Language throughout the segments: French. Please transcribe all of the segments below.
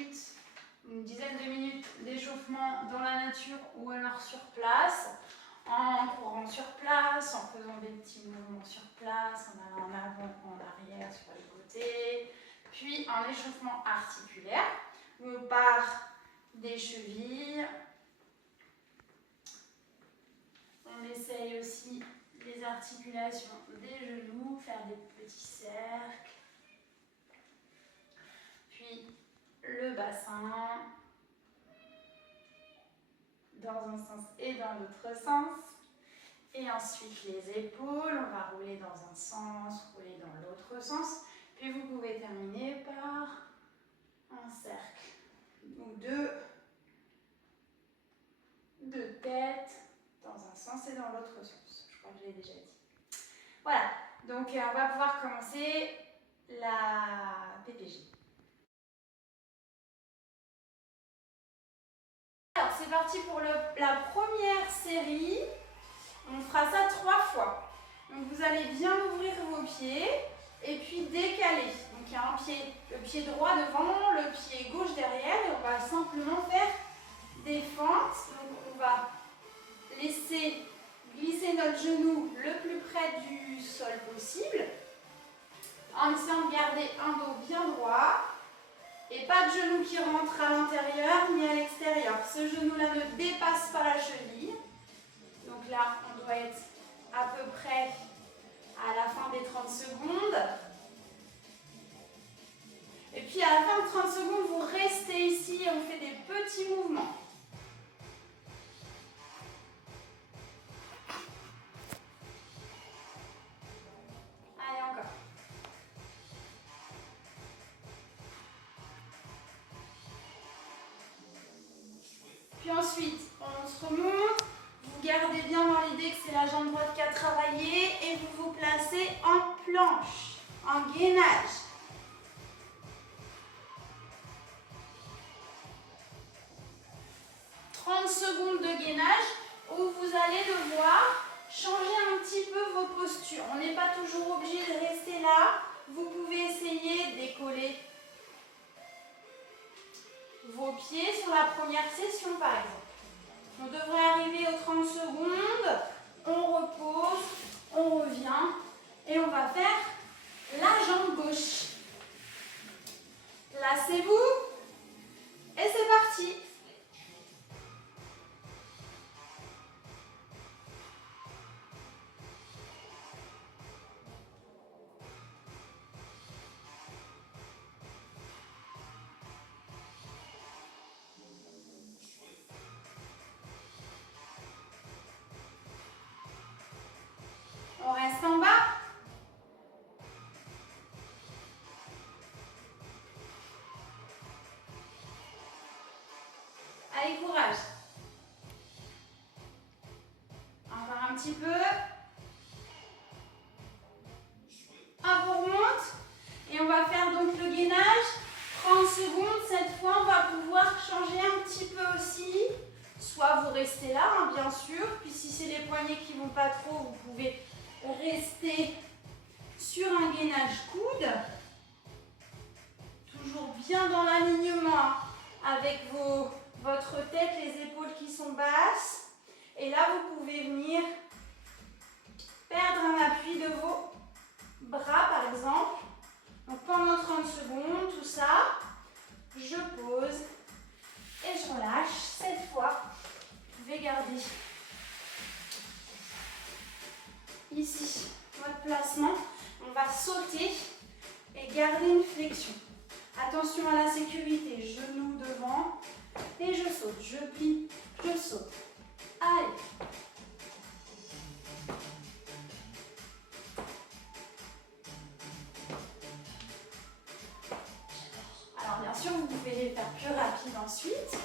minutes, une dizaine de minutes d'échauffement dans la nature ou alors sur place, en courant sur place, en faisant des petits mouvements sur place, en allant en avant, en arrière, sur les côtés, puis un échauffement articulaire où on part des chevilles. On essaye aussi les articulations des genoux, faire des petits cercles. Puis le bassin dans un sens et dans l'autre sens. Et ensuite les épaules, on va rouler dans un sens, rouler dans l'autre sens. Puis vous pouvez terminer par un cercle ou deux de tête dans un sens et dans l'autre sens. Je crois que je l'ai déjà dit. Voilà, donc on va pouvoir commencer la PPG. Alors c'est parti pour la première série. On fera ça 3 fois. Donc vous allez bien ouvrir vos pieds et puis décaler. Donc il y a un pied, le pied droit devant, le pied gauche derrière et on va simplement faire des fentes. Donc on va laisser glisser notre genou le plus près du sol possible en essayant de garder un dos bien droit et pas de genou qui rentre à l'intérieur ni à l'extérieur. Ce genou-là ne dépasse pas la cheville. Donc là, on doit être à peu près à la fin des 30 secondes. Et puis à la fin de 30 secondes, vous restez ici et on fait des petits mouvements. Allez, encore. Puis ensuite, on se remonte. Vous gardez bien dans l'idée que c'est la jambe droite qui a travaillé et vous vous placez en planche, en gainage. Secondes de gainage où vous allez devoir changer un petit peu vos postures. On n'est pas toujours obligé de rester là. Vous pouvez essayer d'écoller vos pieds sur la première session par exemple. On devrait arriver aux 30 secondes. On repose, on revient et on va faire la jambe gauche. Placez-vous et c'est parti. On reste en bas. Allez, courage. Encore un petit peu. Hop, on remonte. Et on va faire donc le gainage. 30 secondes. Cette fois, on va pouvoir changer un petit peu aussi. Soit vous restez là, hein, bien sûr. Puis si c'est les poignets qui ne vont pas trop, vous pouvez rester sur un gainage coude. Toujours bien dans l'alignement avec votre tête, les épaules qui sont basses. Et là, vous pouvez venir perdre un appui de vos bras, par exemple. Donc pendant 30 secondes, tout ça, je pose et je relâche. Cette fois, vous pouvez garder ici votre placement. On va sauter et garder une flexion. Attention à la sécurité, genoux devant et je saute, je plie, je saute. Allez. Alors bien sûr, vous pouvez les faire plus rapides ensuite.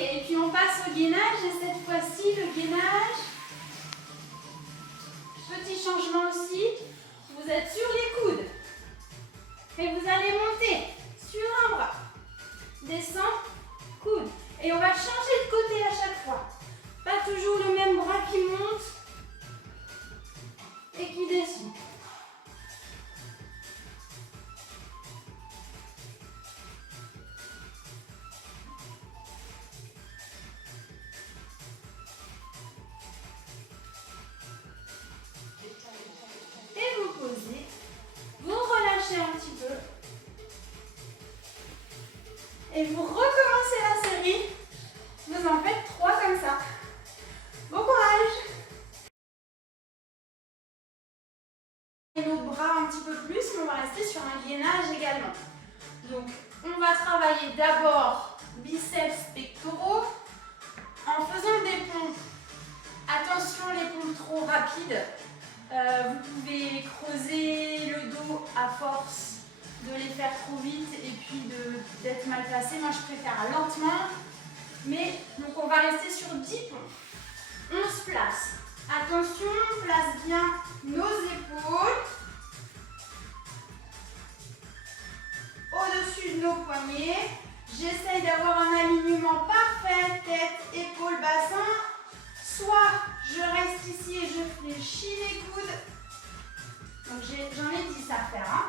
Et puis on passe au gainage et cette fois-ci le gainage, petit changement aussi, vous êtes sur les coudes et vous allez monter sur un bras, descend, coude et on va changer de côté à chaque fois. Et vous recommencez la série. Vous en faites 3 comme ça. Bon courage! Et nos bras un petit peu plus, mais on va rester sur un gainage également. Donc, on va travailler d'abord biceps pectoraux en faisant des pompes. Attention les pompes trop rapides. Vous pouvez creuser le dos à force de les faire trop vite et puis d'être mal placé. Moi, je préfère lentement. Mais donc, on va rester sur 10 pompes. On se place. Attention, on place bien nos épaules au-dessus de nos poignets. J'essaye d'avoir un alignement parfait, tête, épaules, bassin. Soit je reste ici et je fléchis les coudes. Donc j'en ai 10 à faire. Hein.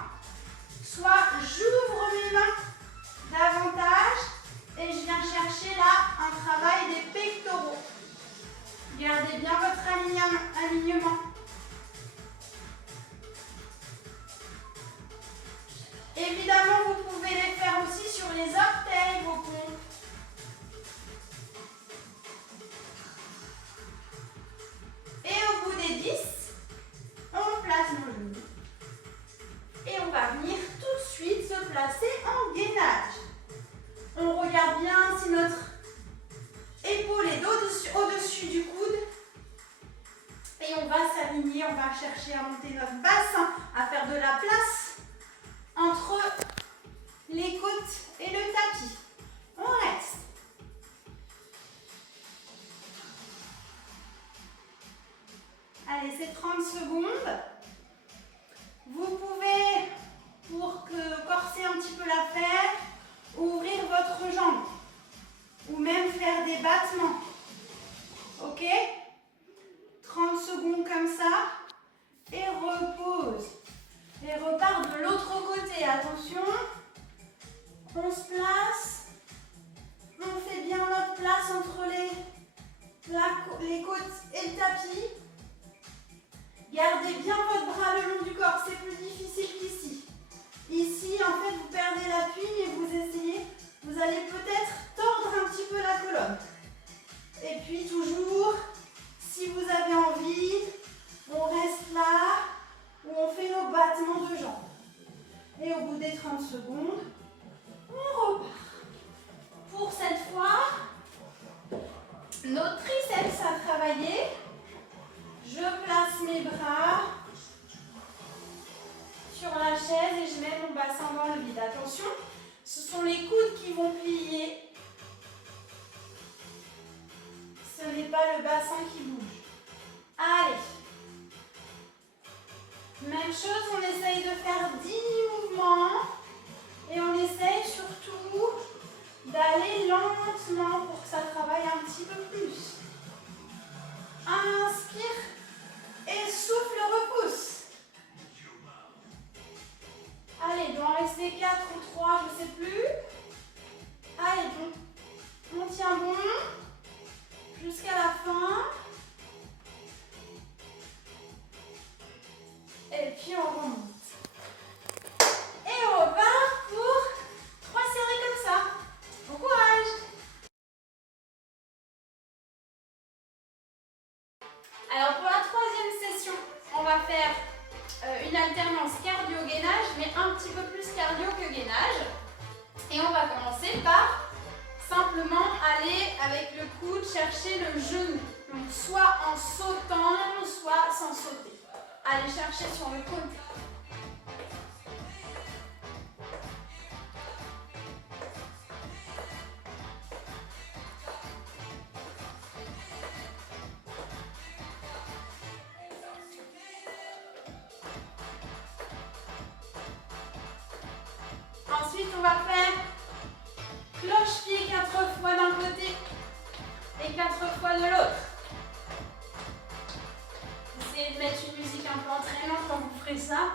Soit j'ouvre mes mains davantage et je viens chercher là un travail des pectoraux. Gardez bien votre alignement. Évidemment, vous pouvez les faire aussi sur les orteils, vos pompes. Et au bout des 10, on place nos genoux. Et on va venir tout de suite se placer en gainage. On regarde bien si notre épaule est au-dessus du coude. Et on va s'aligner, on va chercher à monter notre bassin, à faire de la place entre les côtes et le tapis. On reste. Allez, c'est 30 secondes. Vous pouvez, pour corser un petit peu l'affaire, ouvrir votre jambe ou même faire des battements. Ok? 30 secondes comme ça et repose. Et repart de l'autre côté. Attention, on se place. On fait bien notre place entre les côtes et le tapis. Gardez bien votre bras le long du corps, c'est plus difficile qu'ici. Ici, en fait, vous perdez l'appui et vous essayez, vous allez peut-être tordre un petit peu la colonne. Et puis toujours, si vous avez envie, on reste là, où on fait nos battements de jambes. Et au bout des 30 secondes, on repart. Pour cette fois, nos triceps à travailler. Je place mes bras sur la chaise et je mets mon bassin dans le vide. Attention, ce sont les coudes qui vont plier. Ce n'est pas le bassin qui bouge. Allez. Même chose, on essaye de faire 10 mouvements et on essaye surtout d'aller lentement pour que ça travaille un petit peu plus. Inspire et souffle, repousse. Allez, il doit en rester 4 ou 3, je ne sais plus. Allez, bon. On tient bon jusqu'à la fin. Et puis on remonte. Et on repart pour 3 séries comme ça. Bon courage! Alors pour la 3e session, on va faire une alternance cardio-gainage, mais un petit peu plus cardio que gainage. Et on va commencer par simplement aller avec le coude chercher le genou. Donc soit en sautant, soit sans sauter. Allez chercher sur le côté. Ensuite, on va faire cloche-pied 4 fois d'un côté et 4 fois de l'autre. Essayez de mettre une musique un peu entraînante quand vous ferez ça.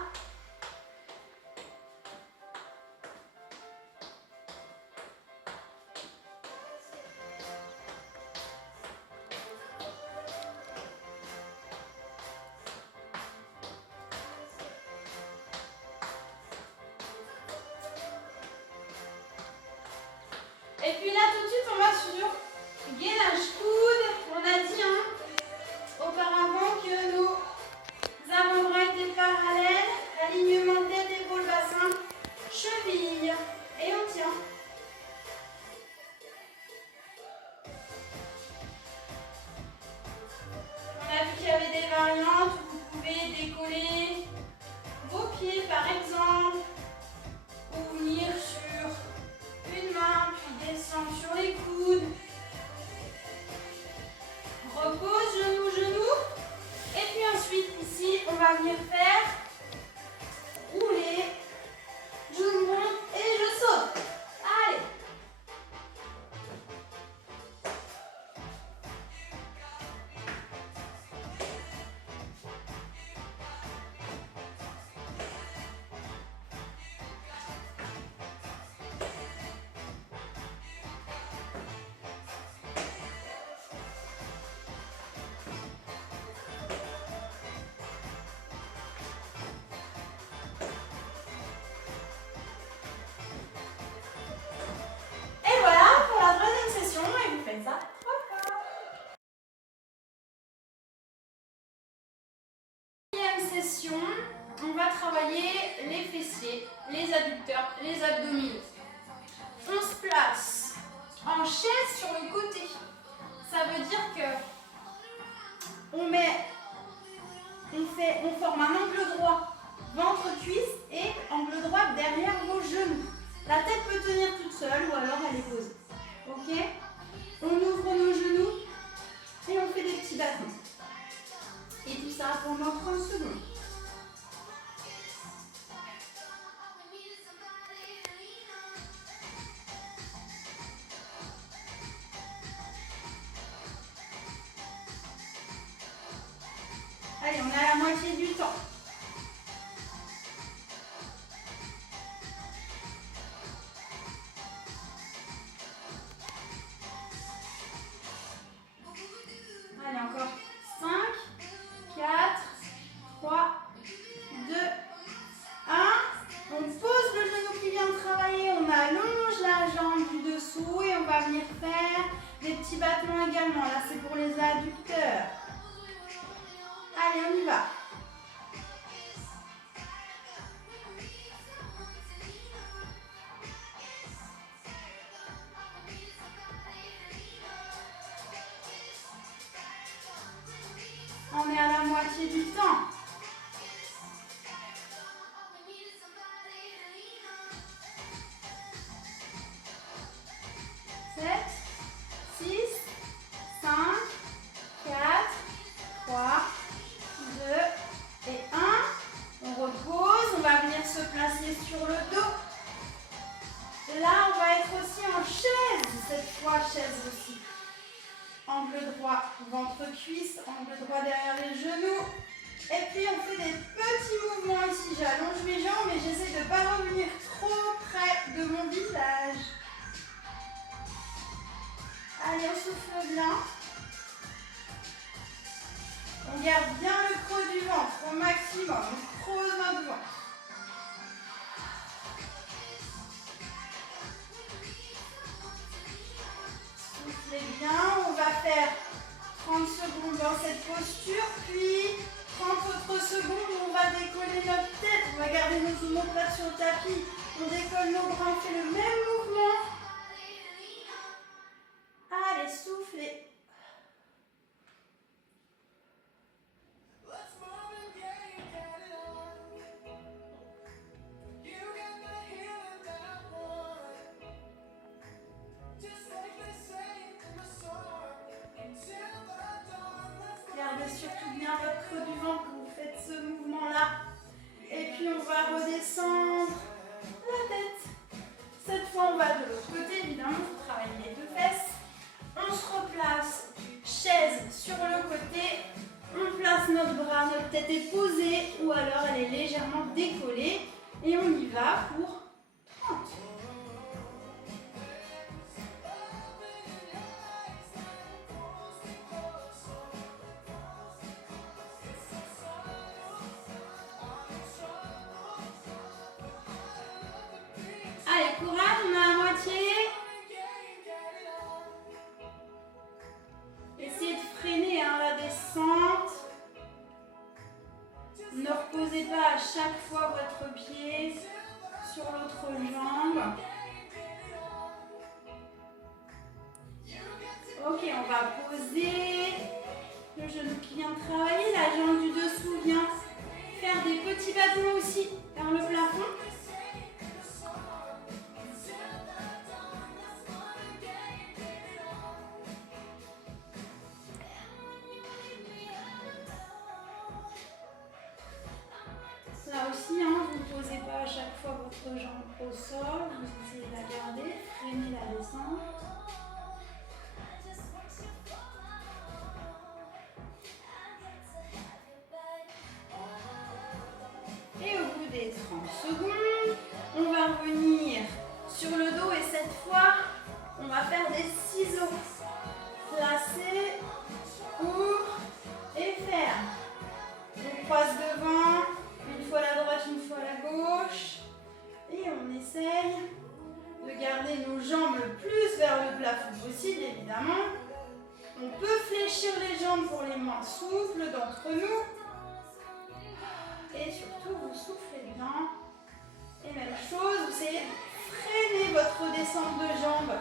Et puis là, tout de suite, on va sur gainage coude. On a dit auparavant que nos avant-bras étaient parallèles. Alignement tête, épaule, bassin, cheville. Et on tient. On a vu qu'il y avait des variantes où vous pouvez décoller vos pieds par exemple, ou venir sur une main, puis descendre sur les coudes. Repose, genou, genou. Et puis ensuite, ici, on va venir faire rouler. Je monte et je saute. Allez. Et voilà pour la troisième session et vous faites ça 3 fois. Quatrième session, on va travailler les fessiers, les adducteurs, les abdominaux. On se place en chaise sur le côté. Ça veut dire que on forme un angle droit, ventre, cuisse et angle droit derrière vos genoux. La tête peut tenir toute seule ou alors elle est posée. Ok? On ouvre nos genoux et on fait des petits battements. Et tout ça pendant 30 secondes. Allez, on a la moitié du temps. Allez, encore 5, 4, 3, 2, 1. On pose le genou qui vient de travailler, on allonge la jambe du dessous et on va venir faire des petits battements également. Là, c'est pour les adducteurs. Allez, on y va. On est à la moitié du temps. 7, 6, 5, 4, 3, 2 et 1. On repose, on va venir se placer sur le dos. Là, on va être aussi en chaise, cette fois chaise aussi. Angle droit, ventre, cuisse, angle droit derrière les genoux. Et puis on fait des petits mouvements ici. J'allonge mes jambes mais j'essaie de ne pas revenir trop près de mon visage. Allez, on souffle bien. On garde bien le creux du ventre au maximum. On creuse notre ventre. Soufflez bien. On va faire 30 secondes dans cette posture, puis 30 autres secondes où on va décoller notre tête. On va garder nos omoplates sur le tapis. On décolle nos bras, on fait le même mouvement. Allez, soufflez. Gardez surtout bien votre creux du ventre quand vous faites ce mouvement-là. Et puis on va redescendre la tête. Cette fois, on va de l'autre côté, évidemment, pour travailler les deux fesses. On se replace, chaise sur le côté. On place notre bras, notre tête est posée ou alors elle est légèrement décollée. Et on y va pour 30. Allez, courage, on a la moitié. genou qui vient travailler, la jambe du dessous vient faire des petits battements aussi vers le plafond. Là aussi, hein, vous ne posez pas à chaque fois votre jambe au sol, vous essayez de la garder, freinez la descente. Et au bout des 30 secondes, on va revenir sur le dos et cette fois, on va faire des ciseaux. Placer, ouvre et ferme. On croise devant, une fois la droite, une fois la gauche. Et on essaye de garder nos jambes le plus vers le plafond possible, évidemment. On peut fléchir les jambes pour les moins souples d'entre nous. Et surtout, vous soufflez bien. Et même chose, vous essayez de freiner votre descente de jambes.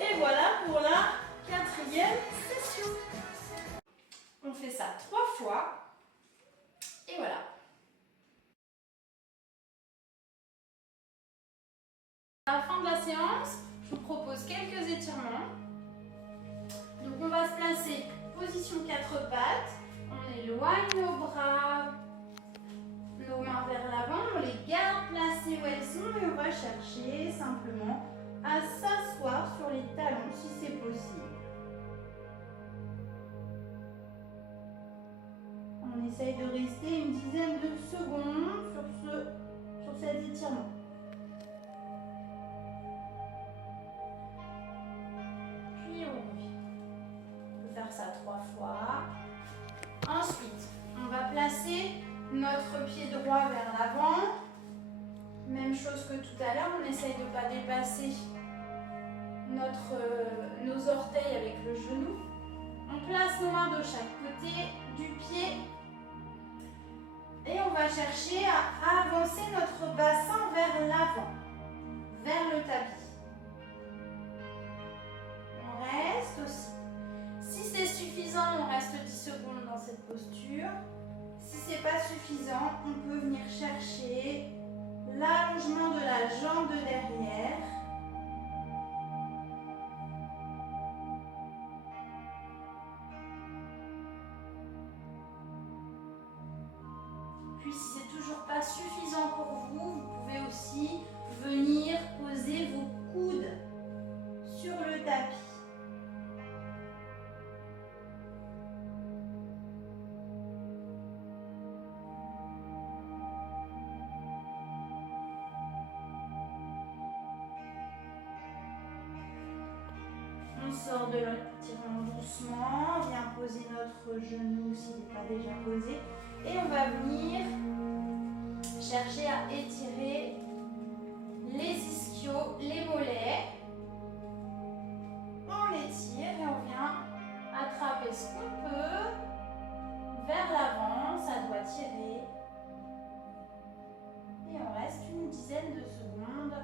Et voilà pour la 4e session. On fait ça 3 fois. Et voilà. À la fin de la séance, je vous propose quelques étirements. Donc on va se placer position 4 pattes. On éloigne nos bras, nos mains vers l'avant. On les garde placées où elles sont et on va chercher simplement à s'asseoir sur les talons si c'est possible. On essaye de rester une dizaine de secondes sur cet étirement. Puis on revient. On peut faire ça 3 fois. Ensuite, on va placer notre pied droit vers l'avant. Même chose que tout à l'heure, on essaye de ne pas dépasser nos orteils avec le genou. On place nos mains de chaque côté du pied. Et on va chercher à avancer notre bassin vers l'avant, vers le tapis. On reste aussi. Si c'est suffisant, on reste 10 secondes dans cette posture. Si ce n'est pas suffisant, on peut venir chercher l'allongement de la jambe de derrière. Puis si c'est toujours pas suffisant pour vous, vous pouvez aussi venir poser vos coudes sur le tapis. On sort de l'étirement doucement, on vient poser notre genou s'il n'est pas déjà posé. Et on va venir chercher à étirer les ischios, les mollets. On les tire et on vient attraper ce qu'on peut vers l'avant, ça doit tirer. Et on reste une dizaine de secondes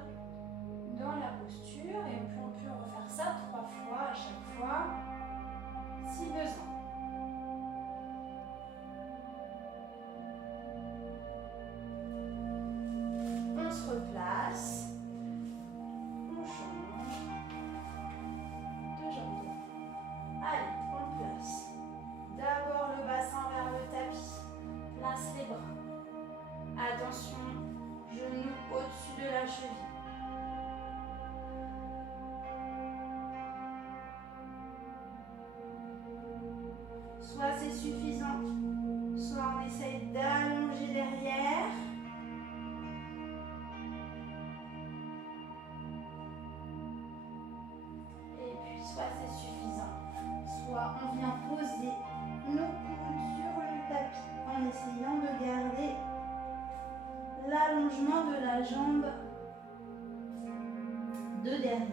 dans la posture et on peut refaire ça 3 fois à chaque fois si besoin. On se replace, on change de jambe. Allez, on place d'abord le bassin vers le tapis, place les bras. Attention, genoux au-dessus de la cheville. Soit c'est suffisant, soit on essaye d'allonger derrière. Et puis soit c'est suffisant, soit on vient poser nos coudes sur le tapis en essayant de garder l'allongement de la jambe de derrière.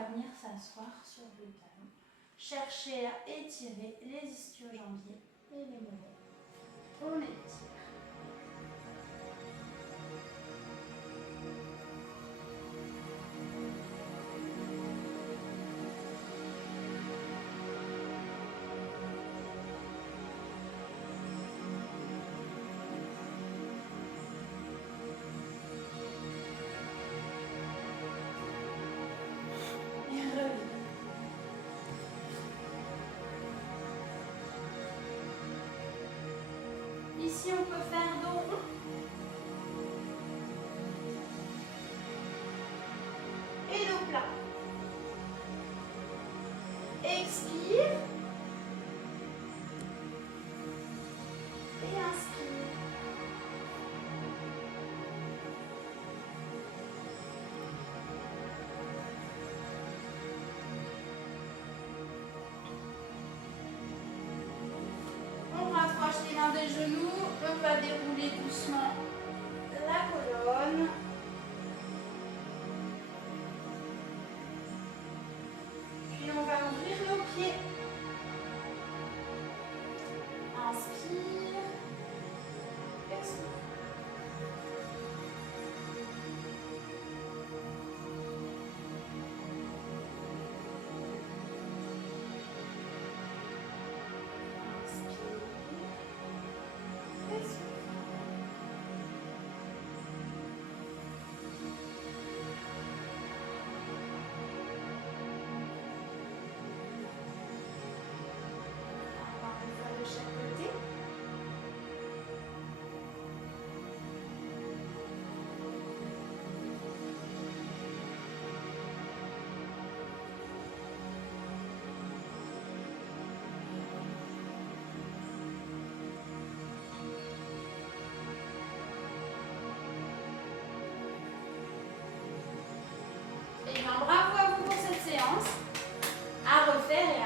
va venir s'asseoir sur le talon. Cherchez à étirer les ischio-jambiers et les mollets. On étire. Ici, on peut faire dos rond. Et dos plat. Expire. Et inspire. On rapproche les mains des genoux. On va dérouler doucement la colonne. Puis on va ouvrir nos pieds. Inspire. Expire. De chaque côté. Et bien bravo à vous pour cette séance. À refaire.